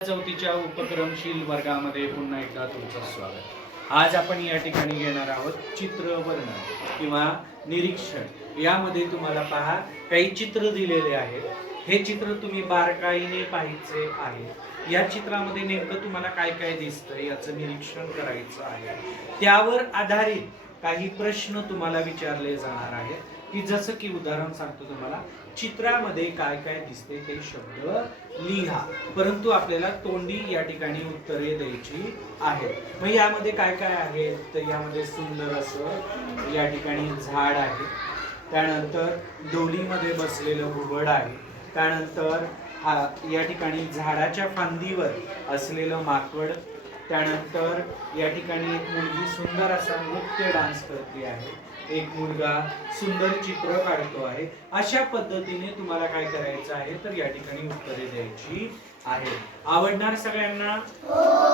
चौथीच्या उपक्रमशील वर्गामध्ये पुन्हा एकदा तुमचं स्वागत। आज आपण या ठिकाणी घेणार आहोत चित्रवर्णन किंवा निरीक्षण। यामध्ये तुम्हाला पहा काही चित्र दिलेले आहेत। हे चित्र तुम्ही बारकाईने पाहायचे आहे। या चित्रामध्ये नेमकं तुम्हाला काय काय दिसतंय याचं निरीक्षण करायचं आहे। त्यावर आधारित काही प्रश्न तुम्हाला विचारले जाणार आहेत की जसं की उदाहरण सांगतो तुम्हाला, चित्रामध्ये काय काय दिसते ते शब्द लिहा, परंतु आपल्याला तोंडी या ठिकाणी उत्तरे द्यायची आहेत। मग यामध्ये काय काय आहे तर यामध्ये सुंदर असं या ठिकाणी झाड आहे, त्यानंतर डोलीमध्ये बसलेलं घुबड आहे, त्यानंतर या ठिकाणी झाडाच्या फांदीवर असलेलं माकड, त्यानंतर या ठिकाणी एक मुलगी सुंदर असा नृत्य डान्स करते आहे, एक मुलगा सुंदर चित्र काढतो आहे। अशा पद्धतीने तुम्हाला काय करायचं आहे तर या ठिकाणी उत्तरे द्यायची आहे। आवडणार सगळ्यांना?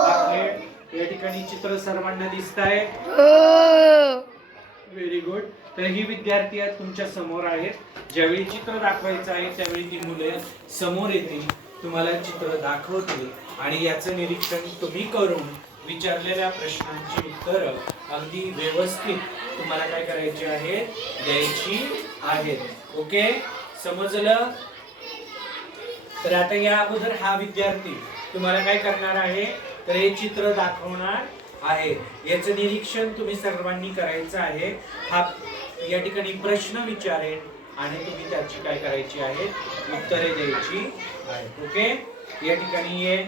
आपले या ठिकाणी चित्र सर्वांना दिसताय? Very good. तर ही विद्यार्थी आहेत तुमच्या समोर आहेत। ज्यावेळी चित्र दाखवायचं आहे त्यावेळी ती मुले समोर येतील, तुम्हाला चित्र दाखवतील आणि याचं निरीक्षण तुम्ही करून विचारलेल्या प्रश्नांची उत्तरं अगदी व्यवस्थित तुम्हाला काय करायची आहे, द्यायची आहेत। ओके, समजलं? तर आता या अगोदर हा विद्यार्थी तुम्हाला काय करणार आहे तर हे चित्र दाखवणार आहे। याचं निरीक्षण तुम्ही सर्वांनी करायचं आहे। हा या ठिकाणी प्रश्न विचारेल आणि तुम्ही त्याची काय करायची आहे, उत्तरे द्यायची आहेत। ओके, या ठिकाणी ये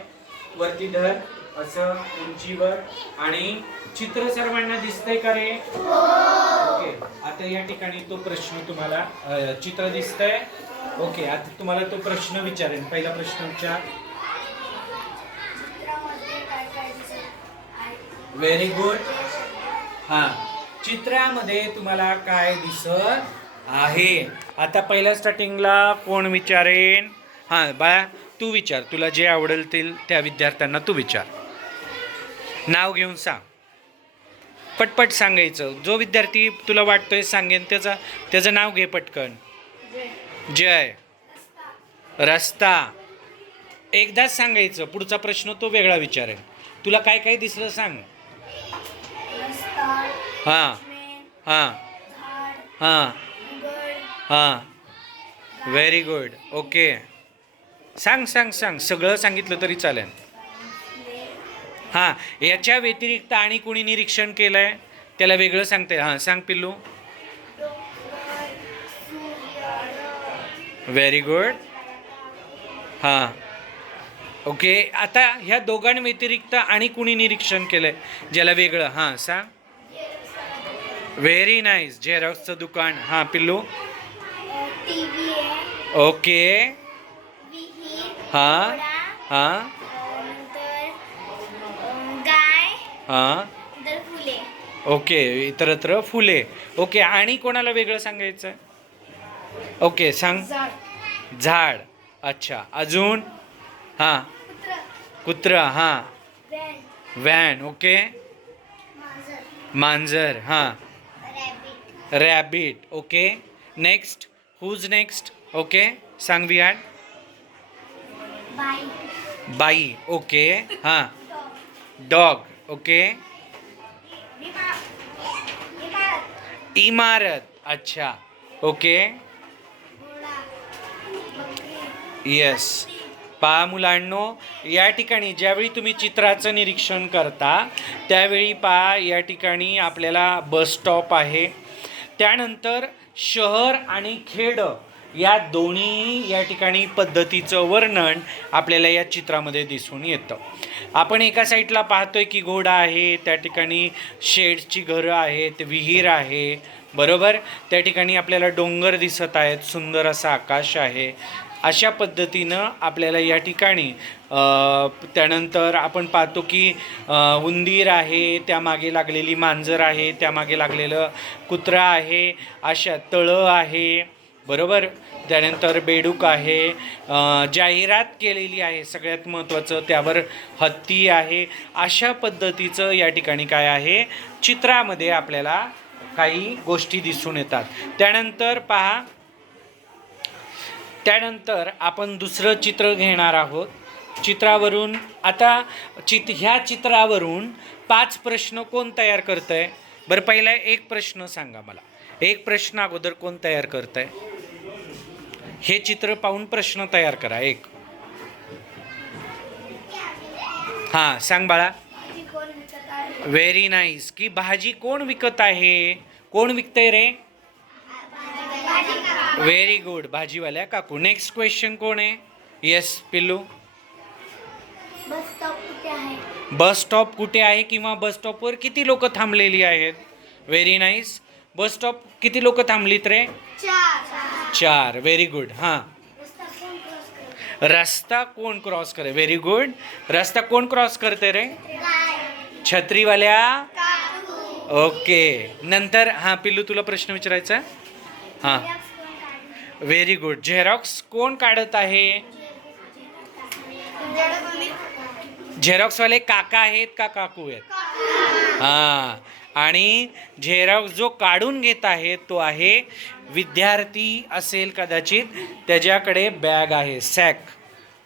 वरती धर असं उंचीवर, आणि चित्र सर्वांना दिसतंय का रे? ओके, आता या ठिकाणी तो प्रश्न तुम्हाला चित्र दिसतंय। ओके, आता तुम्हाला तो प्रश्न विचारेन। पहिला प्रश्न विचार। Very good. हा, चित्रामध्ये तुम्हाला काय दिसत आहे? आता पहिल्या स्टार्टिंगला कोण विचारेन? हा बाळा तू विचार, तुला जे आवडेल त्या विद्यार्थ्यांना तू विचार। नाव घेऊन सांग, पटपट सांगायचं। जो विद्यार्थी तुला वाटतोय सांगेन त्याचं नाव घे पटकन। जय, रस्ता, एकदाच सांगायचं। पुढचा प्रश्न तो वेगळा विचारेल। तुला काय काय दिसलं सांग। हां हां हां हां, व्हेरी गुड। ओके, सांग सांग सांग, सगळं सांगितलं तरी चालेल। हां, याच्या व्यतिरिक्त आणि कोणी निरीक्षण केलंय त्याला वेगळं सांगते। हां सांग पिल्लू। Very good. हां ओके, आता ह्या दोघांव्यतिरिक्त आणि कुणी निरीक्षण केलंय ज्याला वेगळं? हां सांग। व्हेरी नाईस, झेरॉक्सचं दुकान। हां पिल्लू। ओके, हां हां हां, ओके, इतरत्र फुले। ओके, आणि कोणाला वेगळं सांगायचं? ओके सांग। झाड, अच्छा, अजून? हां, कुत्रा, हां, व्हॅन, ओके, मांजर, हां, rabbit, okay, next, who's next? Okay सांग विहान। बाई, ओके, हां, डॉग, ओके, इमारत, अच्छा, ओके, येस। पहा मुलांनो, या ठिकाणी ज्यावेळी तुम्ही चित्राचं निरीक्षण करता त्यावेळी पहा या ठिकाणी आपल्याला बस स्टॉप आहे, त्यानंतर शहर आणि खेड या दोन्ही या ठिकाणी पद्धतीचं वर्णन आपल्याला या चित्रामध्ये दिसून येतं। आपण एका साईडला पाहतोय की घोडा आहे, त्या ठिकाणी शेडची घरं आहेत, विहीर आहे, बरोबर, त्या ठिकाणी आपल्याला डोंगर दिसत आहेत, सुंदर असं आकाश आहे। अशा पद्धतीनं आपल्याला या ठिकाणी त्यानंतर आपण पाहतो की उंदीर आहे, त्यामागे लागलेली मांजर आहे, त्यामागे लागलेलं कुत्रा आहे, अशा तळं आहे, बरोबर, त्यानंतर बेडूक आहे, जाहिरात केलेली आहे सगळ्यात महत्त्वाचं, त्यावर हत्ती आहे। अशा पद्धतीचं या ठिकाणी काय आहे, चित्रामध्ये आपल्याला काही गोष्टी दिसून येतात। त्यानंतर पहा, त्यानंतर आपण दुसरं चित्र घेणार आहोत। चित्रावरून आता ह्या चित्रावरून 5 प्रश्न कोण तयार करतंय? बरं पहिला एक प्रश्न सांगा मला. एक प्रश्न अगोदर कोण तयार करतंय? हे चित्र पाहून प्रश्न तयार करा एक. हां सांग बाळा. Very nice. की भाजी कोण विकत आहे? कोण विकतंय रे? व्हेरी गुड, भाजीवाल्या काकू. नेक्स्ट क्वेश्चन कोण आहे? येस पिल्लू. बस स्टॉप कुठे आहे किंवा बस स्टॉपवर किती लोक थांबलेली आहेत? Very nice. बस स्टॉप किती लोक थांबलीत रे? 4. Very good. हां रस्ता कोण क्रॉस करे? Very good. रस्ता कोण क्रॉस करते रे? छत्रीवाल्या. ओके. नंतर हां पिल्लू तुला प्रश्न विचारायचा. हां व्हेरी गुड. झेरॉक्स कोण काढत आहे? झेरॉक्सवाले काका आहेत का काकू आहेत? हां. आणि झेरॉक्स जो काढून घेत आहे तो आहे विद्यार्थी असेल कदाचित, त्याच्याकडे बॅग आहे, सॅक.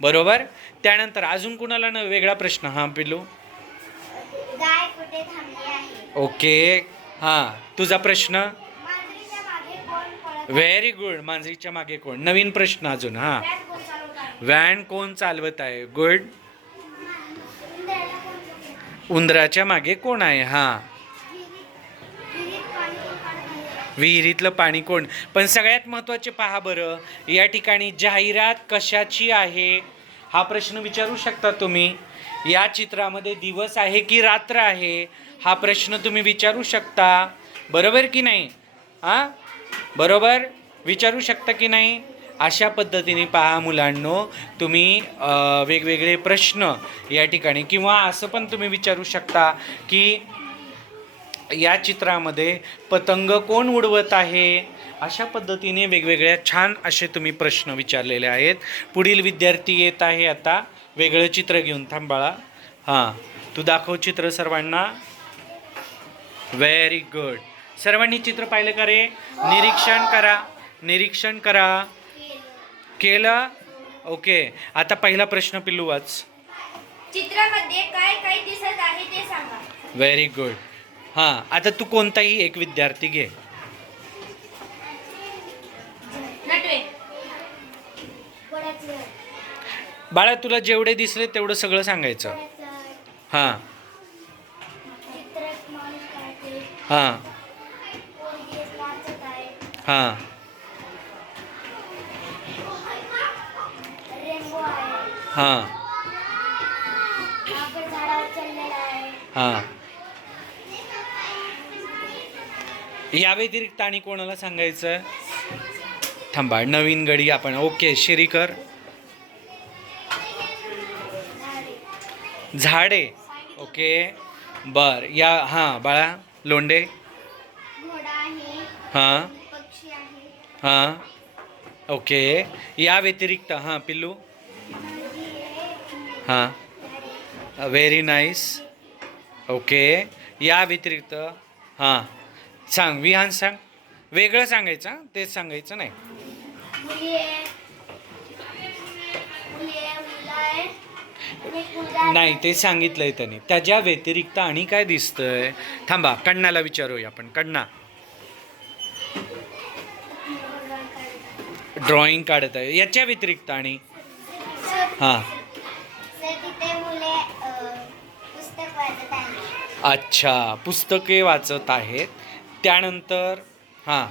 बरोबर. त्यानंतर अजून कुणाला न वेगळा प्रश्न? हां पिल्लू. गाय कुठे थांबली आहे? ओके. हां तुझा प्रश्न. Very good. मांजरीच्या मागे कोण? नवीन प्रश्न अजून. हां व्हॅन कोण चालवत आहे? गुड. उंदराच्या मागे कोण आहे? हां विहिरीतलं पाणी कोण? पण सगळ्यात महत्त्वाचे पहा बरं, या ठिकाणी जाहिरात कशाची आहे हा प्रश्न विचारू शकता तुम्ही. या चित्रामध्ये दिवस आहे की रात्र आहे हा प्रश्न तुम्ही विचारू शकता. बरोबर की नाही? हां बरोबर विचारू शकता की नाही? अशा पद्धतीने पहा मुलांनो, तुम्ही वेगवेगळे प्रश्न या ठिकाणी, किंवा असं पण तुम्ही विचारू शकता की या चित्रामध्ये पतंग कोण उडवत आहे? अशा पद्धतीने वेगवेगळ्या छान असे तुम्ही प्रश्न विचारलेले आहेत. पुढील विद्यार्थी येत आहे आता वेगळं चित्र घेऊन. थांबाळा. हां तू दाखव चित्र सर्वांना. Very good. सर्वांनी चित्र पाहिलं का रे? निरीक्षण करा. निरीक्षण करा. केलं? ओके. आता पहिला प्रश्न पिल्लू वाच. चित्रामध्ये काय काय दिसत आहे ते सांगा. Very good. हां आता तू कोणताही एक विद्यार्थी घे. बाळा तुला जेवढे दिसले तेवढं सगळं सांगायचं. हां हां हां हां हां. या व्यतिरिक्त आणि कोणाला सांगायचं? थांबा नवीन गडी आपण. ओके शिरीकर. झाडे. ओके बर. या हां बाळा लोंडे. हां हां ओके. या व्यतिरिक्त हां पिल्लू. हां व्हेरी नाईस. ओके. या व्यतिरिक्त हां सांग. विहान सांग. वेगळं सांगायचं, तेच सांगायचं नाही. नाही ते सांगितलंय त्यांनी. त्याच्या व्यतिरिक्त आणि काय दिसतंय? थांबा कण्णाला विचारूया आपण. कण्णा ड्रॉइंग काढत आहे. याच्या व्यतिरिक्त आणि हां अच्छा पुस्तके वाचत आहेत. त्यानंतर हां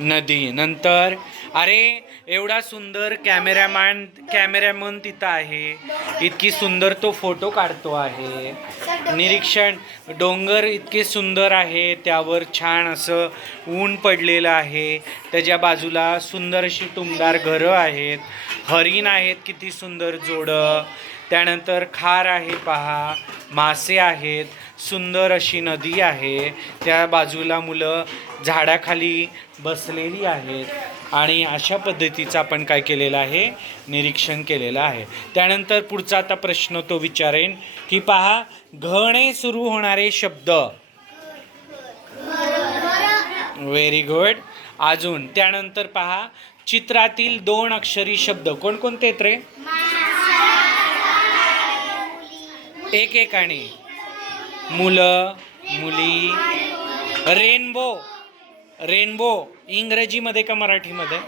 नदी. नंतर अरे एवढा सुंदर कॅमेरामन तिथं आहे. इतकी सुंदर तो फोटो काढतो आहे. निरीक्षण. डोंगर इतके सुंदर आहे, त्यावर छान असं ऊन पडलेलं आहे. त्याच्या बाजूला सुंदर अशी टुमदार घरं आहेत. हरिण आहेत किती सुंदर जोडं. त्यानंतर खार आहे पहा. मासे आहेत. सुंदर अशी नदी आहे. त्या बाजूला मुलं झाडाखाली बसलेली आहेत. आणि अशा पद्धतीचं आपण काय केलेलं आहे? निरीक्षण केलेलं आहे. त्यानंतर पुढचा आता प्रश्न तो विचारेन की पहा घने सुरू होणारे शब्द. Very good. अजून त्यानंतर पहा चित्रातील 2 अक्षरी शब्द कोणकोणते आहेत रे? एकेकाने. मुलं, मुली. रेनबो. रेनबो इंग्रजीमध्ये का मराठीमध्ये?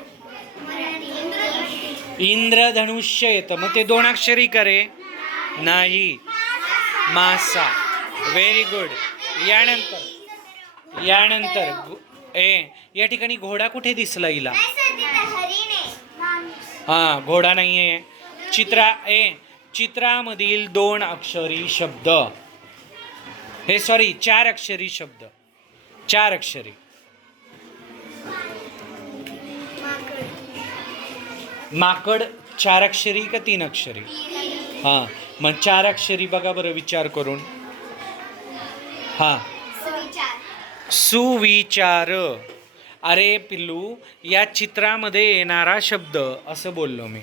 इंद्रधनुष्य येतं, मग ते 2 अक्षरी करे नाही. मासा. Very good. यानंतर या ठिकाणी घोडा कुठे दिसला हिला? हा, घोडा नाहीये. चित्रामधील 2 अक्षरी शब्द, हे सॉरी 4 अक्षरी शब्द, 4 अक्षरी. माकड 4 अक्षरी का 3 अक्षरी? हा, मग 4 अक्षरी बघा बरं विचार करून. हा, सुविचार. अरे पिल्लू, या चित्रामध्ये येणारा शब्द असं बोललो मी.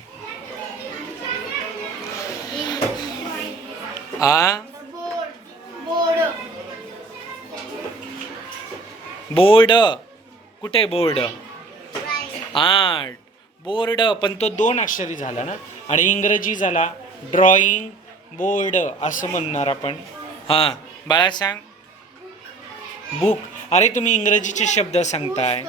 बोर्ड. कुठे बोर्ड? आर्ट. बोर्ड, पण तो 2 अक्षरी झाला ना, आणि इंग्रजी झाला ड्रॉइंग बोर्ड असं म्हणणार आपण. हां बाळा सांग. बुक. अरे तुम्ही इंग्रजीचे शब्द सांगताय.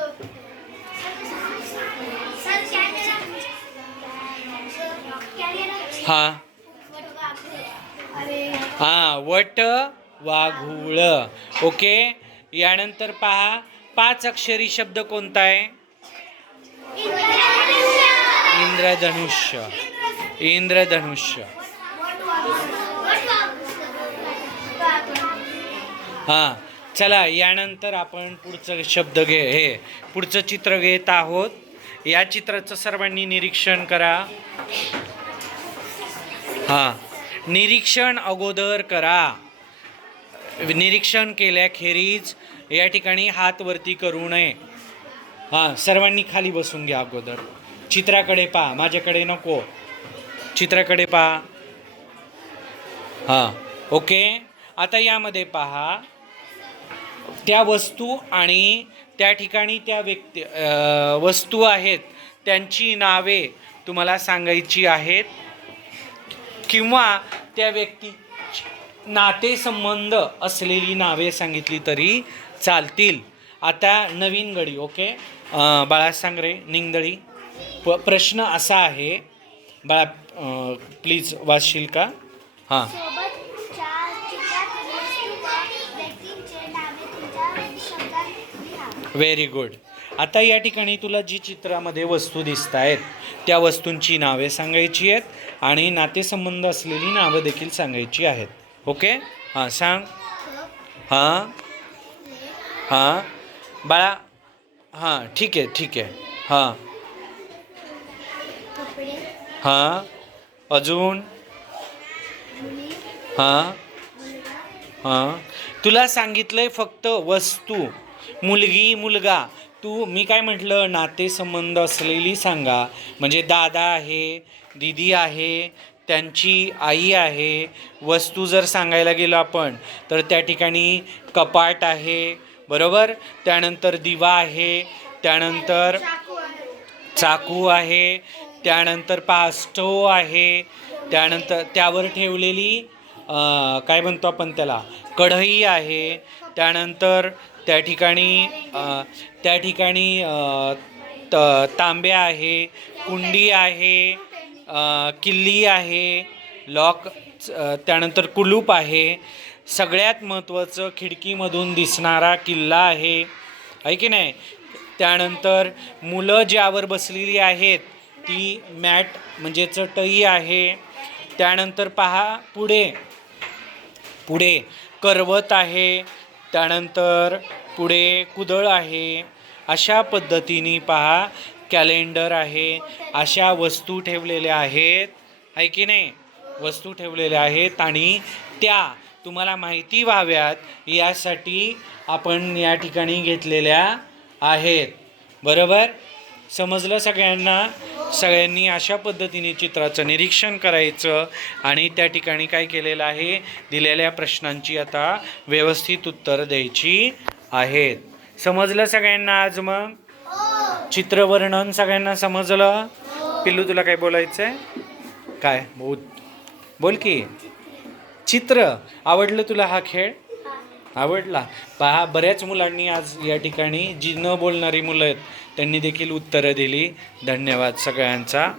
हां हां, वट वाघूळ. ओके. यानंतर पहा 5 अक्षरी शब्द कोणता आहे? इंद्रधनुष्य. इंद्रधनुष्य. हां, चला यानंतर आपण पुढचं शब्द पुढचं चित्र घेत आहोत. या चित्राचं सर्वांनी निरीक्षण करा. हां, निरीक्षण अगोदर करा. निरीक्षण केल्याखेरीज या ठिकाणी हात वरती करू नये. हां, सर्वांनी खाली बसून घ्या. अगोदर चित्राकडे पहा, माझ्याकडे नको, चित्राकडे पहा. हां, ओके. आता यामध्ये पहा त्या वस्तू आणि त्या ठिकाणी त्या व्यक्ती वस्तू आहेत त्यांची नावे तुम्हाला सांगायची आहेत, किंवा त्या व्यक्ती नातेसंबंध असलेली नावे सांगितली तरी चालतील. आता नवीन गडी. ओके बाळा सांग रे. निंगदळी. प्रश्न असा आहे बाळा, प्लीज वाचशील का? हां. Very good. आता या ठिकाणी तुला जी चित्रामध्ये वस्तू दिसत आहेत त्या वस्तूंची नावे सांगायची आहेत आणि नातेसंबंध असलेली नावं देखील सांगायची आहेत. ओके. हां सांग. हां हां बाळा. हां ठीक आहे ठीक आहे. हां हां अजून. हां हां तुला सांगितलंय फक्त वस्तू. मुलगी मुलगा. मी काय म्हटलं, नातेसंबंध असलेली सांगा. म्हणजे दादा आहे, दीदी आहे, त्यांची आई आहे. वस्तू जर सांगायला गेलो आपण तर त्या ठिकाणी कपाट आहे, बरोबर. त्यानंतर दिवा आहे, त्यानंतर चाकू आहे, त्यानंतर स्टोव आहे, त्यानंतर त्यावर ठेवलेली काय म्हणतो आपण त्याला, कढई आहे. त्यानंतर त्या ठिकाणी तांब्या आहे, कुंडी आहे, किल्ली आहे, लॉक, त्यानंतर कुलूप आहे. सगळ्यात महत्त्वाचं खिडकीमधून दिसणारा किल्ला आहे की नाही. त्यानंतर मुलं ज्यावर बसलेली आहेत ती मॅट म्हणजे चटई आहे. त्यानंतर पहा पुढे करवत आहे, त्यानंतर पुढे कुदळ आहे. अशा पद्धतीने पहा कॅलेंडर आहे. अशा वस्तू ठेवलेल्या आहेत, आहे की नाही. वस्तू ठेवलेल्या आहेत आणि त्या तुम्हाला माहिती व्हाव्यात यासाठी आपण या ठिकाणी घेतलेल्या आहेत, बरोबर. समजलं सगळ्यांना? सगळ्यांनी अशा पद्धतीने चित्राचं निरीक्षण करायचं आणि त्या ठिकाणी काय केलेलं आहे, दिलेल्या प्रश्नांची आता व्यवस्थित उत्तर द्यायची आहेत. समजलं सगळ्यांना आज? मग चित्रवर्णन सगळ्यांना समजलं? पिल्लू तुला काय बोलायचं आहे? काय बोल की. चित्र आवडलं तुला हा खेळ आवडला. पहा बऱ्याच मुलांनी आज या ठिकाणी जी न बोलणारी मुलं आहेत त्यांनी देखील उत्तरं दिली. धन्यवाद सगळ्यांचा.